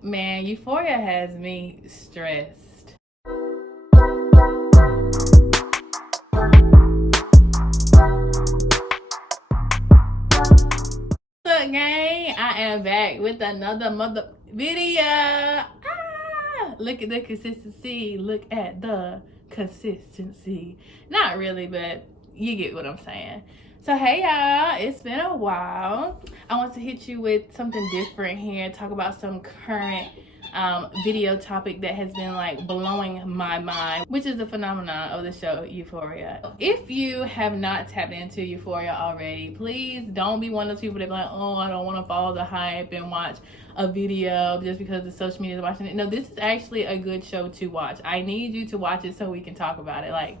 Man, Euphoria has me stressed. What's up, gang? I am back with another mother video. Look at the consistency. Look at the consistency. Not really, but you get what I'm saying. So hey y'all, it's been a while. I want to hit you with something different here, talk about some current video topic that has been like blowing my mind, which is the phenomenon of the show Euphoria. If you have not tapped into Euphoria already, please don't be one of those people that be like, oh, I don't want to follow the hype and watch a video just because the social media is watching it. No, this is actually a good show to watch. I need you to watch it so we can talk about it like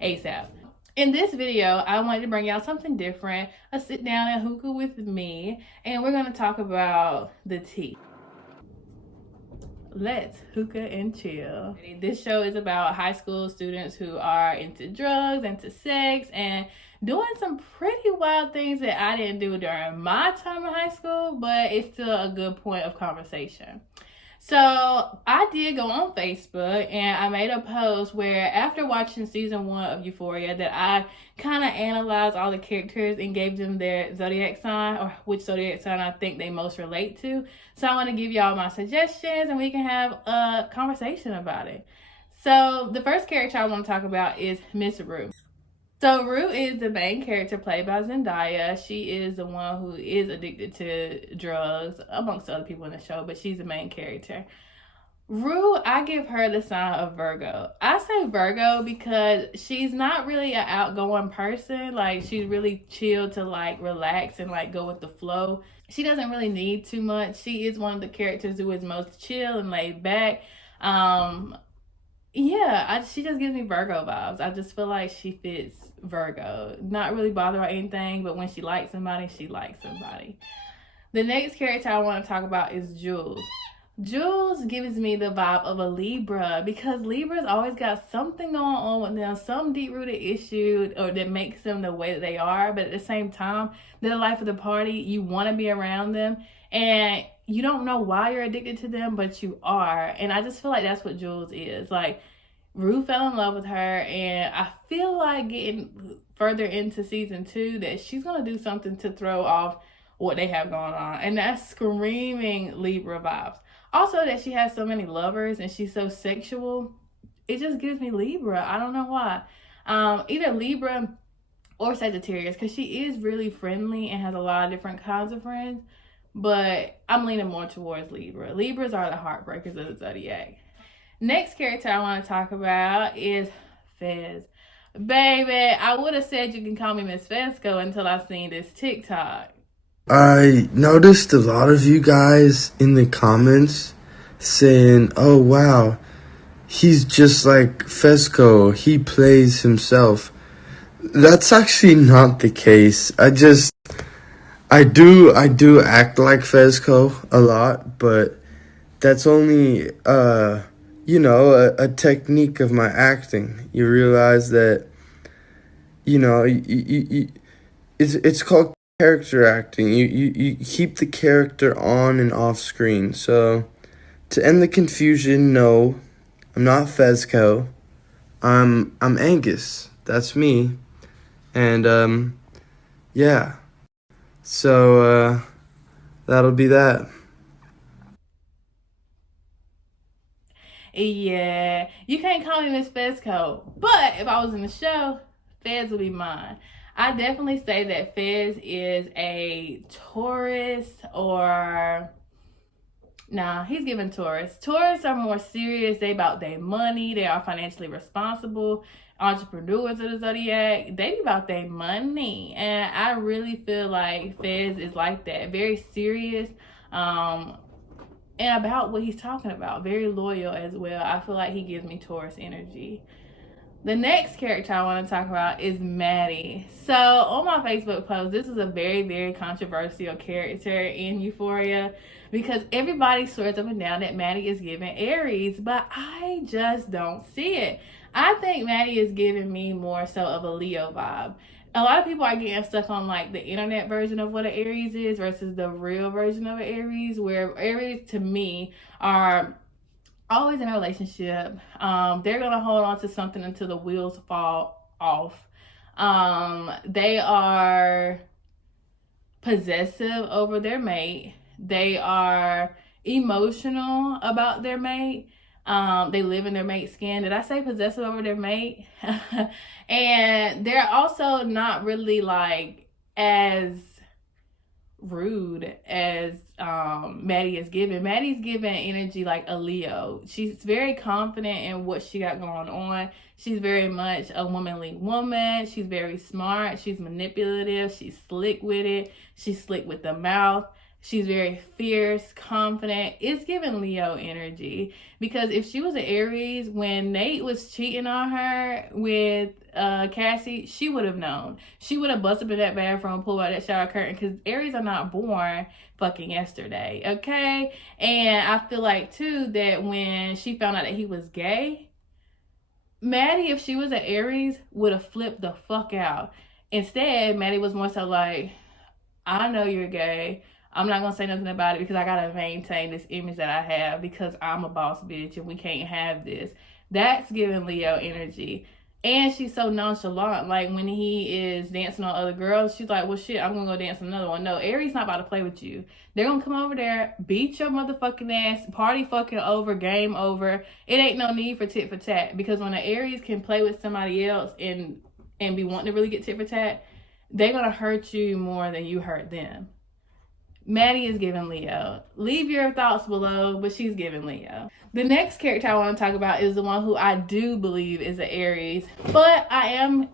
ASAP. In this video, I wanted to bring y'all something different, a sit down and hookah with me, and we're going to talk about the tea. Let's hookah and chill. This show is about high school students who are into drugs, into sex, and doing some pretty wild things that I didn't do during my time in high school, but it's still a good point of conversation. So I did go on Facebook and I made a post where after watching season 1 of Euphoria that I kind of analyzed all the characters and gave them their zodiac sign or which zodiac sign I think they most relate to. So I want to give y'all my suggestions and we can have a conversation about it. So the first character I want to talk about is Miss Rue. So Rue is the main character played by Zendaya. She is the one who is addicted to drugs, amongst other people in the show, but she's the main character. Rue, I give her the sign of Virgo. I say Virgo because she's not really an outgoing person. Like, she's really chill to, like, relax and, like, go with the flow. She doesn't really need too much. She is one of the characters who is most chill and laid back. She just gives me Virgo vibes. I just feel like she fits Virgo. Not really bothered by anything, but when she likes somebody, she likes somebody. The next character I want to talk about is Jules. Jules gives me the vibe of a Libra because Libras always got something going on with them, some deep-rooted issue or that makes them the way that they are, but at the same time, they're the life of the party. You want to be around them, and you don't know why you're addicted to them, but you are. And I just feel like that's what Jules is. Like, Rue fell in love with her, and I feel like getting further into season 2 that she's going to do something to throw off what they have going on. And that's screaming Libra vibes. Also, that she has so many lovers and she's so sexual. It just gives me Libra. I don't know why. Either Libra or Sagittarius, because she is really friendly and has a lot of different kinds of friends. But I'm leaning more towards Libra. Libras are the heartbreakers of the Zodiac. Next character I want to talk about is Fez. Baby, I would have said you can call me Miss Fesco until I seen this TikTok. I noticed a lot of you guys in the comments saying, oh wow, he's just like Fesco, he plays himself. That's actually not the case. I do act like Fesco a lot, but that's only, a technique of my acting. You realize that, it's called character acting. You keep the character on and off screen. So to end the confusion, no, I'm not Fesco. I'm Angus. That's me. And yeah. So that'll be that. Yeah, you can't call me Miss Fesco, but if I was in the show, Fez would be mine. I definitely say that Fez is a Taurus or... Nah, he's giving Taurus. Taurus are more serious. They about their money. They are financially responsible. Entrepreneurs of the Zodiac, they be about their money. And I really feel like Fez is like that. Very serious. And about what he's talking about. Very loyal as well. I feel like he gives me Taurus energy. The next character I want to talk about is Maddie. So on my Facebook post, this is a very, very controversial character in Euphoria because everybody swears up and down that Maddie is giving Aries, but I just don't see it. I think Maddie is giving me more so of a Leo vibe. a lot of people are getting stuck on like the internet version of what an Aries is versus the real version of an Aries, where Aries to me are always in a relationship. They're gonna hold on to something until the wheels fall off. They are possessive over their mate. They are emotional about their mate. They live in their mate's skin. Did I say possessive over their mate? And they're also not really like as rude as Maddie is giving. Maddie's giving energy like a Leo. She's very confident in what she got going on. She's very much a womanly woman. She's very smart. She's manipulative. She's slick with it. She's slick with the mouth. She's very fierce, confident. It's giving Leo energy. Because if she was an Aries, when Nate was cheating on her with Cassie, she would have known. She would have busted up in that bathroom, pulled out that shower curtain, because Aries are not born fucking yesterday, okay? And I feel like, too, that when she found out that he was gay, Maddie, if she was an Aries, would have flipped the fuck out. Instead, Maddie was more so like, I know you're gay. I'm not going to say nothing about it because I got to maintain this image that I have because I'm a boss bitch and we can't have this. That's giving Leo energy. And she's so nonchalant. Like, when he is dancing on other girls, she's like, well, shit, I'm going to go dance on another one. No, Aries not about to play with you. They're going to come over there, beat your motherfucking ass, party fucking over, game over. It ain't no need for tit for tat. Because when an Aries can play with somebody else and be wanting to really get tit for tat, they're going to hurt you more than you hurt them. Maddie is giving Leo. Leave your thoughts below, but she's giving Leo. The next character I want to talk about is the one who I do believe is an Aries, but I am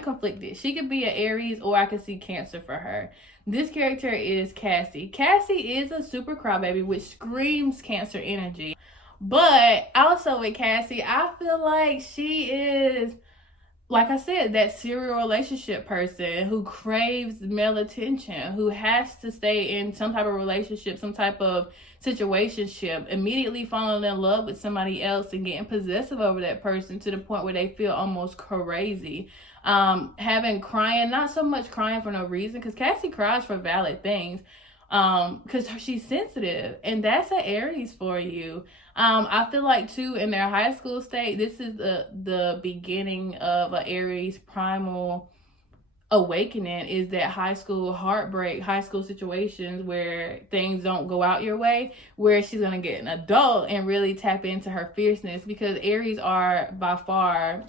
conflicted. She could be an Aries or I could see Cancer for her. This character is Cassie. Cassie is a super crybaby, which screams Cancer energy. But also with Cassie, I feel like she is, like I said, that serial relationship person who craves male attention, who has to stay in some type of relationship, some type of situationship, immediately falling in love with somebody else and getting possessive over that person to the point where they feel almost crazy. Having crying, not so much crying for no reason, because Cassie cries for valid things, because she's sensitive, and that's an Aries for you. I feel like too, in their high school state, this is the beginning of an Aries primal awakening, is that high school heartbreak, high school situations where things don't go out your way, where she's going to get an adult and really tap into her fierceness, because Aries are by far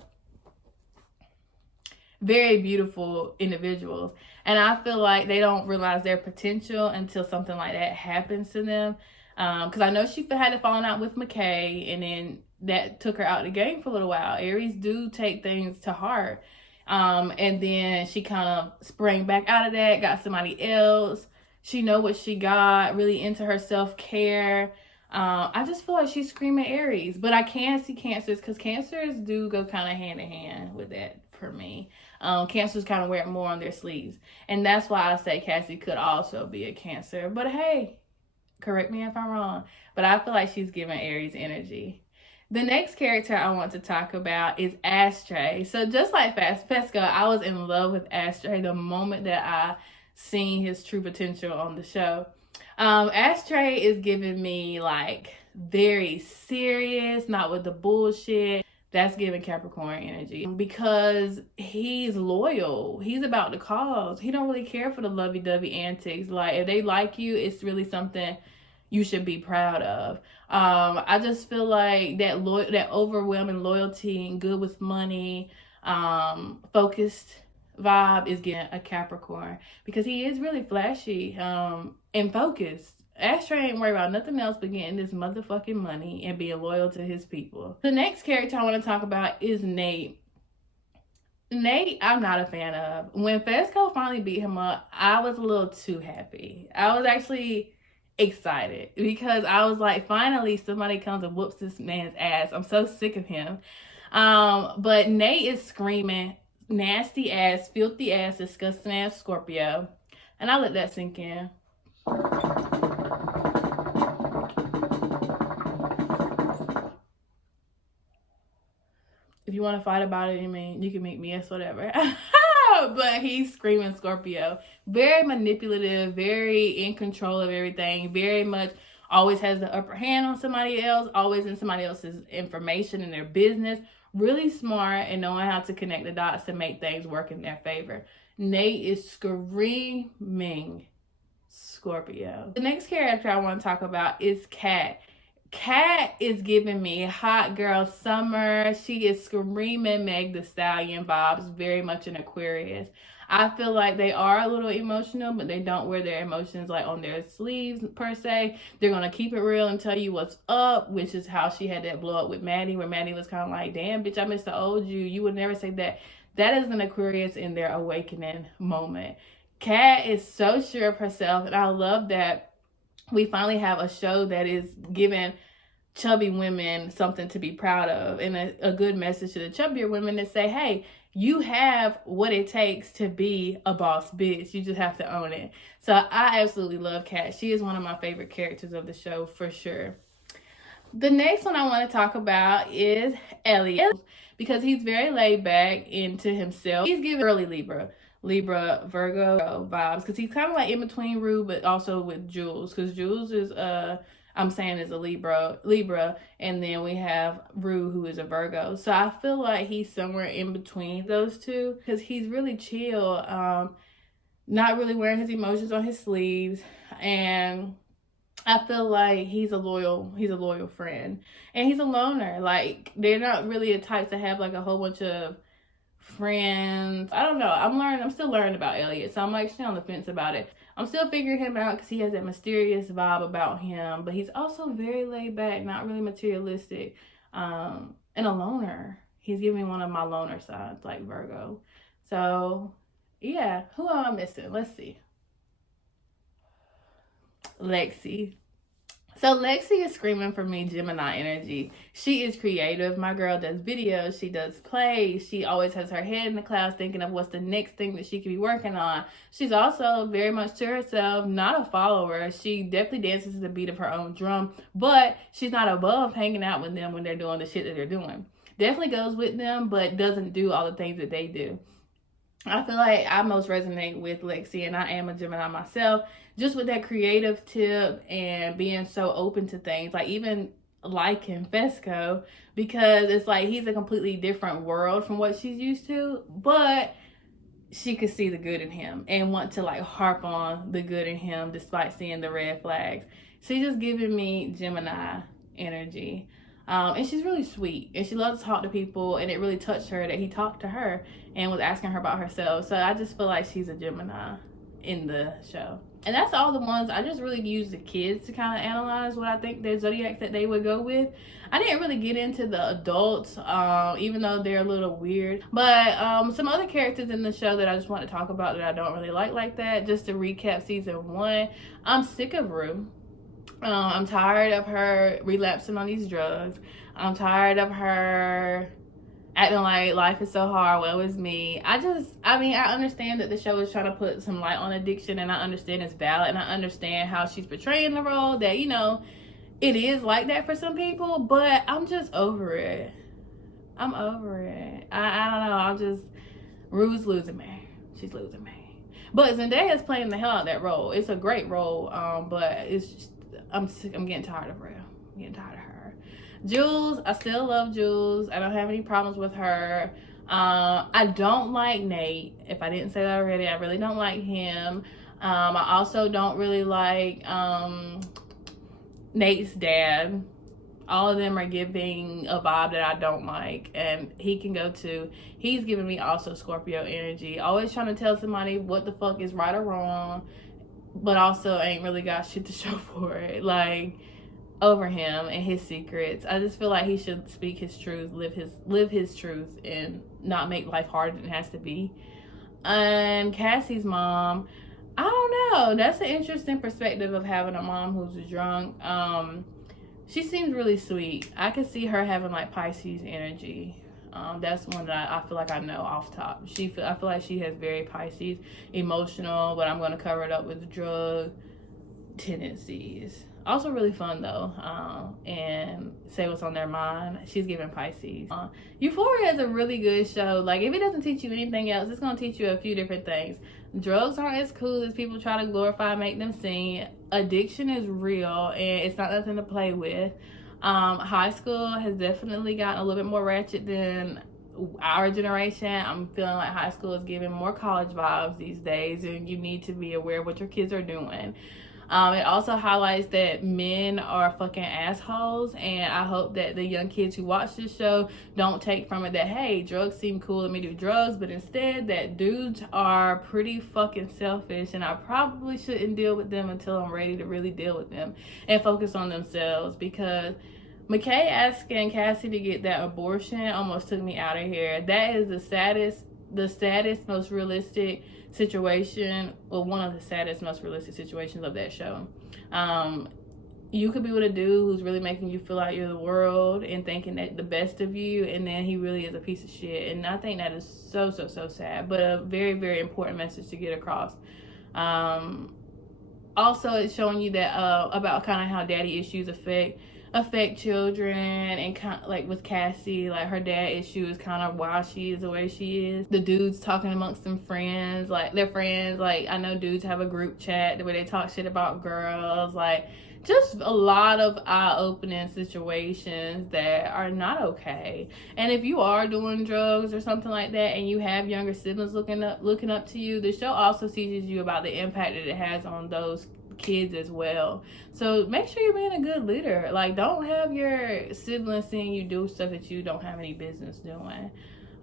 very beautiful individuals. And I feel like they don't realize their potential until something like that happens to them. Because I know she had a falling out with McKay, and then that took her out of the game for a little while. Aries do take things to heart. And then she kind of sprang back out of that, got somebody else. She know what she got, really into her self-care. I just feel like she's screaming Aries. But I can see Cancers, because Cancers do go kind of hand in hand with that for me. Cancers kind of wear it more on their sleeves. And that's why I say Cassie could also be a Cancer. But hey, correct me if I'm wrong, but I feel like she's giving Aries energy. The next character I want to talk about is Ashtray. So just like Fesco, I was in love with Ashtray the moment that I seen his true potential on the show. Ashtray is giving me like very serious, not with the bullshit. That's giving Capricorn energy, because he's loyal. He's about the cause. He don't really care for the lovey-dovey antics. Like, if they like you, it's really something you should be proud of. I just feel like that overwhelming loyalty and good with money, focused vibe is getting a Capricorn, because he is really flashy and focused. Ashtray ain't worried about nothing else but getting this motherfucking money and being loyal to his people. The next character I want to talk about is Nate. Nate, I'm not a fan of. When Fesco finally beat him up, I was a little too happy. I was actually excited, because I was like, finally somebody comes and whoops this man's ass. I'm so sick of him. But Nate is screaming nasty ass, filthy ass, disgusting ass Scorpio. And I let that sink in. If you want to fight about it, I mean, you can meet me, it's whatever. But he's screaming Scorpio. Very manipulative, very in control of everything, very much always has the upper hand on somebody else, always in somebody else's information and their business. Really smart and knowing how to connect the dots to make things work in their favor. Nate is screaming Scorpio. The next character I want to talk about is Kat. Kat is giving me hot girl summer. She is screaming Meg the Stallion vibes, very much an Aquarius. I feel like they are a little emotional, but they don't wear their emotions like on their sleeves per se. They're going to keep it real and tell you what's up, which is how she had that blow up with Maddie, where Maddie was kind of like, damn, bitch, I missed the old you. You would never say that. That is an Aquarius in their awakening moment. Kat is so sure of herself, and I love that we finally have a show that is giving chubby women something to be proud of, and a good message to the chubbier women that say, hey, you have what it takes to be a boss bitch. You just have to own it. So I absolutely love Kat. She is one of my favorite characters of the show for sure. The next one I want to talk about is Ellie, because he's very laid back into himself. He's giving early Libra, Virgo vibes, because he's kind of like in between Rue, but also with Jules, because Jules is is a Libra, and then we have Rue, who is a Virgo. So I feel like he's somewhere in between those two, because he's really chill, not really wearing his emotions on his sleeves, and I feel like he's a loyal friend, and he's a loner. Like, they're not really a type to have like a whole bunch of friends. I don't know. I'm still learning about Elliot, so I'm like still on the fence about it. I'm still figuring him out because he has that mysterious vibe about him, but he's also very laid back, not really materialistic, and a loner. He's giving me one of my loner signs, like Virgo. So yeah, who am I missing? Let's see. Lexi. So Lexi is screaming for me Gemini energy. She is creative. My girl does videos. She does plays. She always has her head in the clouds thinking of what's the next thing that she could be working on. She's also very much to herself, not a follower. She definitely dances to the beat of her own drum, but she's not above hanging out with them when they're doing the shit that they're doing. Definitely goes with them, but doesn't do all the things that they do. I feel like I most resonate with Lexi, and I am a Gemini myself, just with that creative tip and being so open to things, like even liking Fesco, because it's like he's a completely different world from what she's used to, but she could see the good in him and want to like harp on the good in him despite seeing the red flags. She's just giving me Gemini energy. And she's really sweet, and she loves to talk to people, and it really touched her that he talked to her and was asking her about herself. So I just feel like she's a Gemini in the show. And that's all the ones. I just really used the kids to kind of analyze what I think their zodiacs that they would go with. I didn't really get into the adults, even though they're a little weird. But some other characters in the show that I just want to talk about that I don't really like that. Just to recap season 1, I'm sick of Rue. I'm tired of her relapsing on these drugs. I'm tired of her acting like life is so hard, woe is me. I understand that the show is trying to put some light on addiction, and I understand it's valid, and I understand how she's portraying the role, that, you know, it is like that for some people, but I'm just over it. I'm over it. I don't know. Rue's losing me. She's losing me. But Zendaya's playing the hell out of that role. It's a great role, but it's just, I'm getting tired of her. I'm getting tired of her. Jules, I still love Jules. I don't have any problems with her. I don't like Nate. If I didn't say that already, I really don't like him. I also don't really like Nate's dad. All of them are giving a vibe that I don't like, and he can go to. He's giving me also Scorpio energy. Always trying to tell somebody what the fuck is right or wrong, but also ain't really got shit to show for it. Like, over him and his secrets. I just feel like he should speak his truth, live his truth, and not make life harder than it has to be. And Cassie's mom, I don't know. That's an interesting perspective of having a mom who's drunk. She seems really sweet. I could see her having like Pisces energy. That's one that I feel like I know off top. I feel like she has very Pisces, emotional, but I'm going to cover it up with the drug. tendencies. Also really fun though, and say what's on their mind. She's giving Pisces. Euphoria is a really good show. Like, if it doesn't teach you anything else, it's gonna teach you a few different things. Drugs aren't as cool as people try to glorify and make them seem. Addiction is real, and it's not nothing to play with. High school has definitely gotten a little bit more ratchet than our generation. I'm feeling like high school is giving more college vibes these days, and you need to be aware of what your kids are doing. It also highlights that men are fucking assholes, and I hope that the young kids who watch this show don't take from it that, hey, drugs seem cool, let me do drugs, but instead that dudes are pretty fucking selfish, and I probably shouldn't deal with them until I'm ready to really deal with them and focus on themselves. Because McKay asking Cassie to get that abortion almost took me out of here. That is the saddest, most realistic situation, well, one of the saddest, most realistic situations of that show. You could be with a dude who's really making you feel like you're the world and thinking that the best of you, and then he really is a piece of shit. And I think that is so sad, but a very, very important message to get across. Also, it's showing you that about kind of how daddy issues affect children, and kind of like with Cassie, like her dad issue is kind of why she is the way she is. The dudes talking amongst them friends, like their friends, like I know dudes have a group chat where they talk shit about girls, like just a lot of eye-opening situations that are not okay. And if you are doing drugs or something like that and you have younger siblings looking up to you, the show also teaches you about the impact that it has on those kids as well. So make sure you're being a good leader. Like, don't have your siblings seeing you do stuff that you don't have any business doing.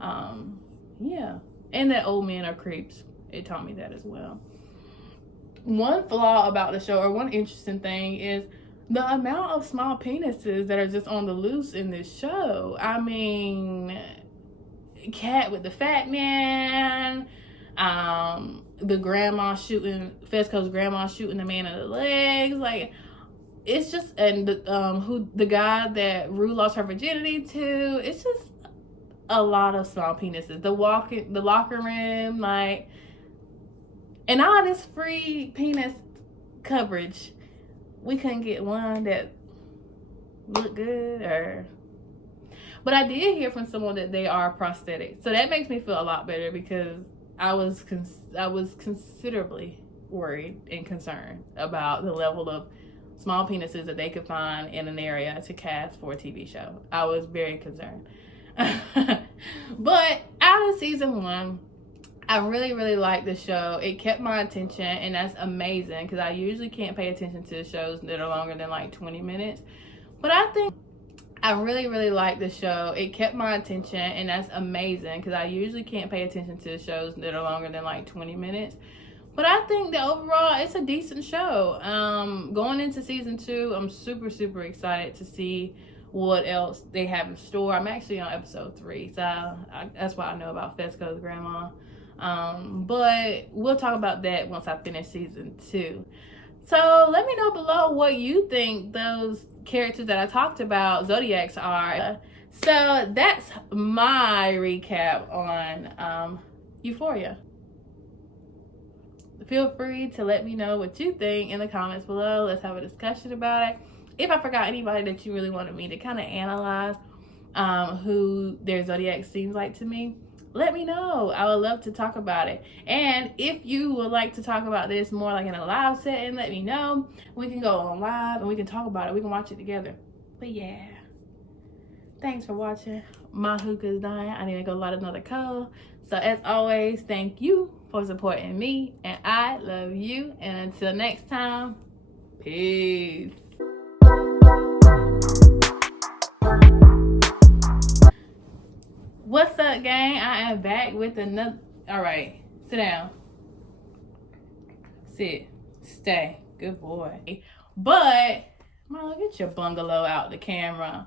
Yeah. And that old men are creeps. It taught me that as well. One flaw about the show, or one interesting thing, is the amount of small penises that are just on the loose in this show. I mean, Cat with the fat man, the grandma shooting, Fesco's grandma shooting the man in the legs, like, it's just, and the guy that Rue lost her virginity to, it's just a lot of small penises. The locker room, like, and all this free penis coverage, we couldn't get one that looked good, but I did hear from someone that they are prosthetic, so that makes me feel a lot better, because I was considerably worried and concerned about the level of small penises that they could find in an area to cast for a TV show. I was very concerned. But out of season 1, I really liked the show. It kept my attention, and that's amazing, because I usually can't pay attention to shows that are longer than like 20 minutes. But I think I really like the show. It kept my attention, and that's amazing, because I usually can't pay attention to shows that are longer than like 20 minutes. But I think that overall, it's a decent show. Going into season 2, I'm super excited to see what else they have in store. I'm actually on episode 3, so that's why I know about Fesco's grandma. But we'll talk about that once I finish season 2. So let me know below what you think those characters that I talked about, Zodiacs, are. So that's my recap on Euphoria. Feel free to let me know what you think in the comments below. Let's have a discussion about it. If I forgot anybody that you really wanted me to kind of analyze who their Zodiac seems like to me, let me know. I would love to talk about it. And if you would like to talk about this more like in a live setting, let me know. We can go on live and we can talk about it. We can watch it together. But yeah, thanks for watching. My hookah is dying. I need to go light another coal. So as always, thank you for supporting me, and I love you. And until next time, peace. What's up, gang? I am back with another. All right, sit down. Sit. Stay. Good boy. But, Mom, get your bungalow out the camera.